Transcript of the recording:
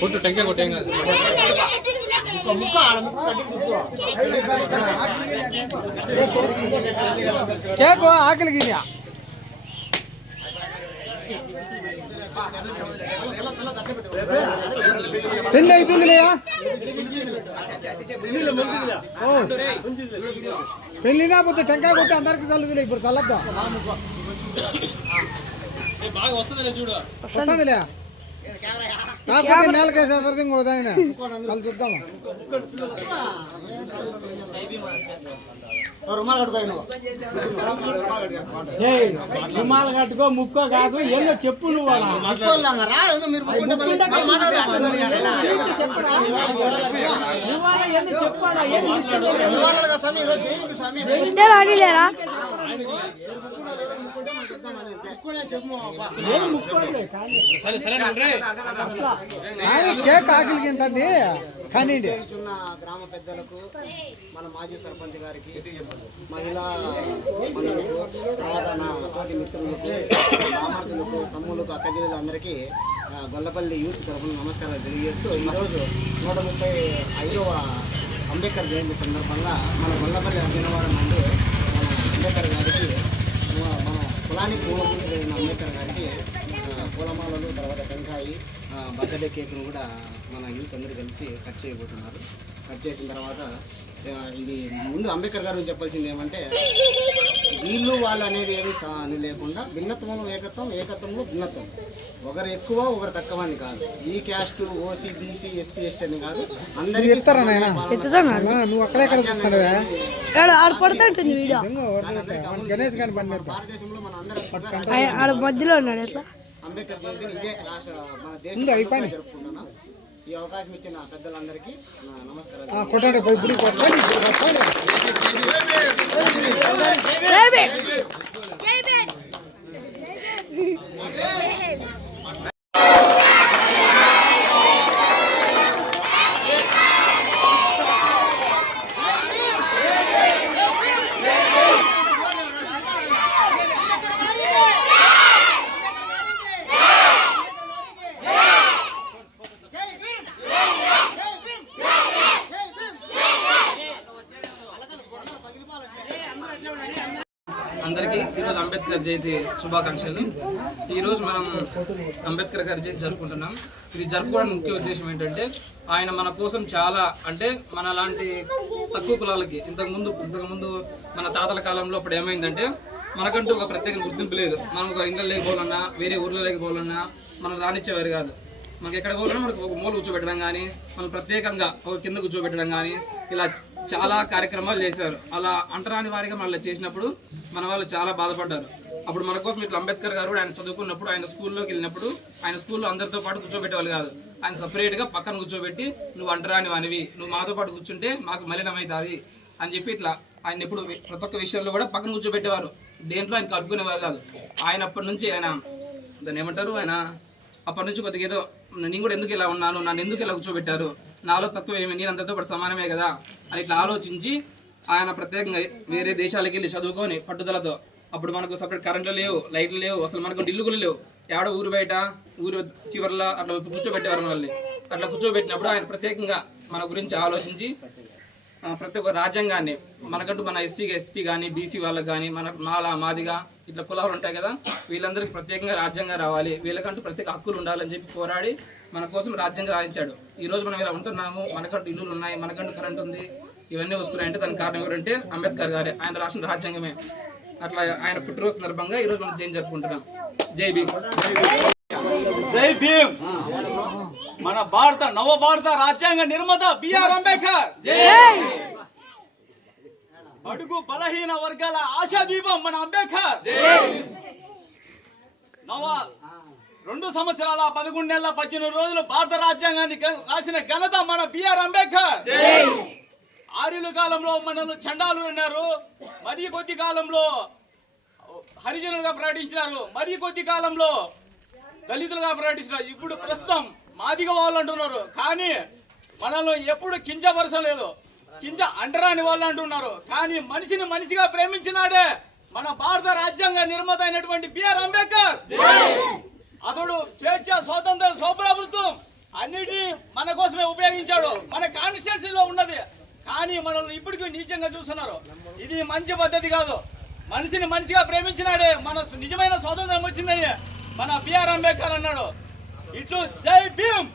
కొట్టు టెంకాయ కొట్టేం కాదు. కేకు ఆకలికి పెళ్ళి అయిపోయిందిలేయా? పెళ్ళినా పోతే టెంకాయ కొట్టి అందరికి చల్లుదిలే. ఇప్పుడు చల్లద్దా? బాగా వస్తుందిలే, చూడు వస్తుందిలే. కాకపోతే నేలకేసి ఎదరిది ఇంకోదాయన వాళ్ళు చూద్దామా? రుమాలు కట్టుకో, ముక్కో కాదు, ఏందో చెప్పు. నువ్వు కేక్ ఆకలికి ఏంటండి కానీ గ్రామ పెద్దలకు, మన మాజీ సర్పంచ్ గారికి, మహిళా మనులకు, తర్వాత నా తోటి మిత్రులకు, మామర్దులకు, తమ్ములకు, అక్కజీలకు అందరికీ గొల్లపల్లి యూత్ తరఫున నమస్కారాలు తెలియజేస్తూ, ఈరోజు 135వ అంబేద్కర్ జయంతి సందర్భంగా మన గొల్లపల్లి అర్జునవాడ నుండి మన అంబేద్కర్ గారికి, మన కులానికి మూలభూమి జరిగిన అంబేద్కర్ గారికి పూలమాలలు, తర్వాత టెంకాయి, బర్త్డే కేక్ను కూడా మన యూత్ అందరూ కలిసి కట్ చేయబోతున్నారు. కట్ చేసిన తర్వాత ఇది ముందు అంబేద్కర్ గారు చెప్పాల్సింది ఏమంటే, వీళ్ళు వాళ్ళు అనేది ఏమి లేకుండా భిన్నత్వంలో ఏకత్వం, ఏకత్వంలో భిన్నత్వం. ఒకరు ఎక్కువ ఒకరు తక్కువ అని కాదు. ఈ caste, OC, BC, SC, ST అని కాదు, అందరికీ భారతదేశంలో మన అందరం అంబేద్కర్ జయంతిని ఇదే మన దేశంలో జరుపుకుంటున్నాం. ఈ అవకాశం ఇచ్చిన పెద్దలందరికీ నమస్కారాలు. అందరికీ ఈరోజు అంబేద్కర్ జయంతి శుభాకాంక్షలు. ఈరోజు మనం అంబేద్కర్ గారి జయంతి జరుపుకుంటున్నాం. ఇది జరుపుకోవడానికి ముఖ్య ఉద్దేశం ఏంటంటే, ఆయన మన కోసం చాలా, అంటే మన లాంటి తక్కువ కులాలకి ఇంతకుముందు మన తాతల కాలంలో అప్పుడు ఏమైందంటే, మనకంటూ ఒక ప్రత్యేక గుర్తింపు లేదు. మనం ఒక ఇంట్లో లేకపోవాలన్నా, వేరే ఊర్లో లేకపోవాలన్నా మనం రానిచ్చేవారు కాదు. మనకి ఎక్కడ పోవాలన్నా మనకు ఒక మూల కూర్చోబెట్టడం కానీ, మనం ప్రత్యేకంగా ఒక కింద కూర్చోబెట్టడం కానీ, ఇలా చాలా కార్యక్రమాలు చేశారు. అలా అంటరాని వారిగా మనల్ని చేసినప్పుడు మన వాళ్ళు చాలా బాధపడ్డారు. అప్పుడు మన కోసం ఇట్లా అంబేద్కర్ గారు కూడా ఆయన చదువుకున్నప్పుడు, ఆయన స్కూల్లోకి వెళ్ళినప్పుడు, ఆయన స్కూల్లో అందరితో పాటు కూర్చోబెట్టేవాళ్ళు కాదు. ఆయన సపరేట్గా పక్కన కూర్చోబెట్టి, నువ్వు అంటరాని వానివి, నువ్వు మాతో పాటు కూర్చుంటే మాకు మలినమవుతుంది అని చెప్పి ఇట్లా ఆయన ఎప్పుడు ప్రతి ఒక్క విషయంలో కూడా పక్కన కూర్చోబెట్టేవారు. దేంట్లో ఆయన కలుపుకునేవారు కాదు. ఆయన అప్పటి నుంచి ఆయన దాన్ని ఏమంటారు, ఆయన అప్పటి నుంచి కొద్దిగా ఏదో, నేను కూడా ఎందుకు ఇలా ఉన్నాను, నన్ను ఎందుకు ఇలా కూర్చోబెట్టారు, నాలో తక్కువ ఏమి, నేను అందరితో పాటు సమానమే కదా అని ఇట్లా ఆలోచించి ఆయన ప్రత్యేకంగా వేరే దేశాలకు వెళ్ళి చదువుకొని పట్టుదలతో, అప్పుడు మనకు సపరేట్ కరెంట్లు లేవు, లైట్లు లేవు, అసలు మనకు ఇల్లు కూడా లేవు, ఎవడో ఊరు బయట ఊరు చివరిలో అట్లా కూర్చోబెట్టేవారు మనల్ని. అట్లా కూర్చోబెట్టినప్పుడు ఆయన ప్రత్యేకంగా మన గురించి ఆలోచించి ప్రతి ఒక్క రాజ్యాంగాన్ని మనకంటూ, మన ఎస్టీ కానీ, బీసీ వాళ్ళకి కానీ, మన మాదిగా ఇట్లా కులాలు ఉంటాయి కదా, వీళ్ళందరికీ ప్రత్యేకంగా రాజ్యాంగం రావాలి, వీళ్ళకంటూ ప్రత్యేక హక్కులు ఉండాలని చెప్పి పోరాడి మన కోసం రాజ్యాంగం రాయించాడు. ఈరోజు మనం ఇలా ఉంటున్నాము, మనకంటూ ఇల్లులు ఉన్నాయి, మనకంటూ కరెంట్ ఉంది, ఇవన్నీ వస్తున్నాయంటే దానికి కారణం ఎవరంటే అంబేద్కర్ గారే. ఆయన రాసిన రాజ్యాంగమే. అట్లా ఆయన పుట్టినరోజు సందర్భంగా ఈరోజు మనం జయంతి జరుపుకుంటున్నాం. జై భీమ్. జై భీమ్. మన నవ భారత రాజ్యాంగ నిర్మాత బిఆర్ అంబేద్కర్. అడుగు బలహీన వర్గాల ఆశాదీపం మన అంబేద్కర్. 2 సంవత్సరాల 11 నెలల 18 రోజులు భారత రాజ్యాంగాన్ని రాసిన ఘనత మన బిఆర్ అంబేద్కర్. ఆర్యుల కాలంలో మనల్ని చండాలు అన్నారు, మరి కొద్ది కాలంలో హరిజనులుగా ప్రకటించినారు, మరి కొద్ది కాలంలో దళితులుగా ప్రకటించినారు, ఇప్పుడు ప్రస్తుతం మాదిగ వాళ్ళు అంటున్నారు. కానీ మనల్ని ఎప్పుడు కించపరచలేదు, అంటరాని వాళ్ళు అంటున్నారు. కానీ మనిషిని మనిషిగా ప్రేమించినాడే మన భారత రాజ్యాంగ నిర్మాత అయినటువంటి బిఆర్ అంబేద్కర్. అతడు స్వేచ్ఛ, స్వాతంత్ర, స్వప్రభుత్వం అన్నిటినీ మన కోసమే ఉపయోగించాడు. మన కాన్స్టిట్యున్సీలో ఉన్నది. కానీ మనల్ని ఇప్పటికీ నీచంగా చూస్తున్నారు. ఇది మంచి పద్ధతి కాదు. మనిషిని మనిషిగా ప్రేమించినాడే మన నిజమైన స్వాతంత్రం వచ్చిందని మన బిఆర్ అంబేద్కర్ అన్నాడు. ఇట్లు జై భీమ్.